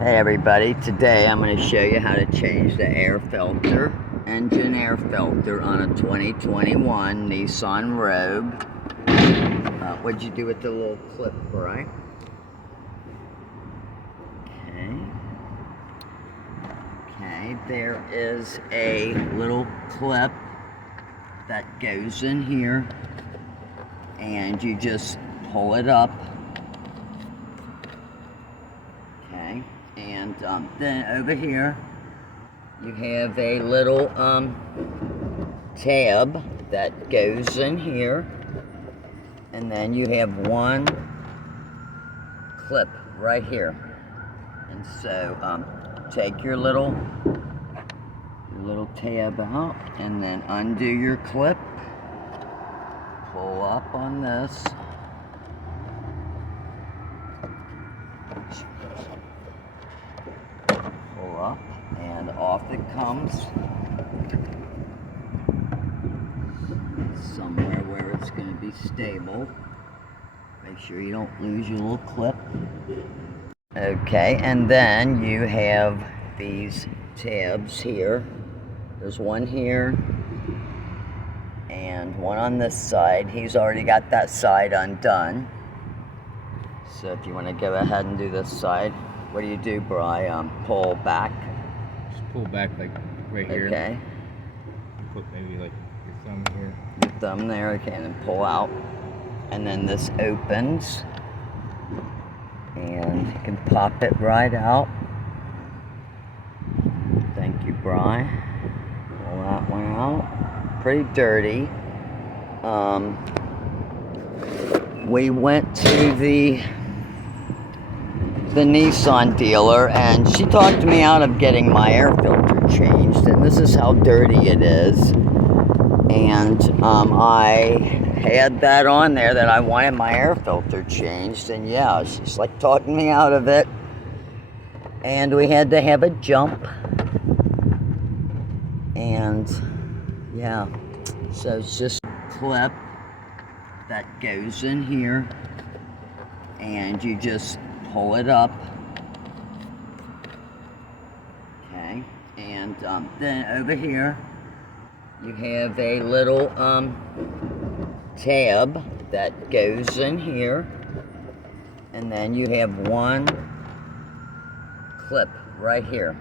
Hey everybody, today I'm going to show you how to change the air filter, engine air filter on a 2021 Nissan Rogue. What'd you do with the little clip, right? Okay, there is a little clip that goes in here and you just pull it up. Okay, and then over here you have a little tab that goes in here, and then you have one clip right here. And so take your little tab out and then undo your clip, pull up on this, pull up, and off it comes. Somewhere where it's going to be stable. Make sure you don't lose your little clip. Okay, and then you have these tabs here. There's one here and one on this side. He's already got that side undone. So if you want to go ahead and do this side, what do, Bri? Pull back. Just pull back like right here. Okay. Put maybe like your thumb here. Your thumb there, okay, and then pull out. And then this opens. And you can pop it right out. Thank you, Bri. Pull that one out. Pretty dirty. We went to the Nissan dealer and she talked me out of getting my air filter changed, and this is how dirty it is. And I had that on there that I wanted my air filter changed, and yeah, she's like talking me out of it, and we had to have a jump. And yeah, so it's just a clip that goes in here and you just pull it up. Okay, and then over here you have a little tab that goes in here, and then you have one clip right here.